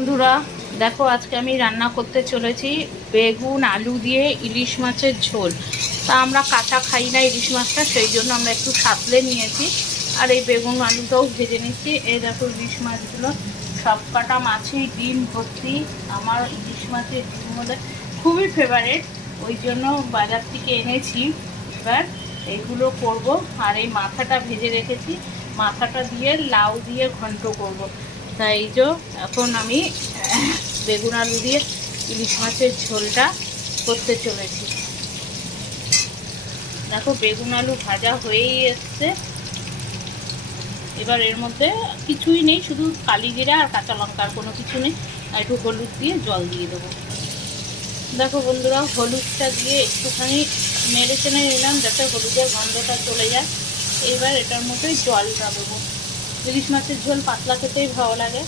বন্ধুরা, দেখো আজকে আমি রান্না করতে চলেছি বেগুন আলু দিয়ে ইলিশ মাছের ঝোল। তা আমরা কাঁচা খাই না ইলিশ মাছটা, সেই জন্য আমরা একটু সাঁতলে নিয়েছি। আর এই বেগুন আলুটাও ভেজে নিচ্ছি। এই দেখো ইলিশ মাছগুলো, সব কটা মাছেই ডিম ভর্তি। আমার ইলিশ মাছের ডিম হলে খুবই ফেভারেট, ওই জন্য বাজার থেকে এনেছি। এবার এইগুলো করব। আর এই মাথাটা ভেজে রেখেছি, মাথাটা দিয়ে লাউ দিয়ে ঘন্ট করব। তাই যে এখন আমি বেগুন আলু দিয়ে ইলিশ মাছের ঝোলটা করতে চলেছি। দেখো বেগুন আলু ভাজা হয়েই এসছে। এবার এর মধ্যে কিছুই নেই, শুধু কালি জিরা আর কাঁচা লঙ্কা, আর কোনো কিছু নেই। আর একটু হলুদ দিয়ে জল দিয়ে দেবো। দেখো বন্ধুরা, হলুদটা দিয়ে একটুখানি নেড়ে চেড়ে নিলাম যাতে হলুদের গন্ধটা চলে যায়। এবার এটার মধ্যে জলটা দেবো। ইলিশ মাছের ঝোল পাতলা খেতেই ভালো লাগে,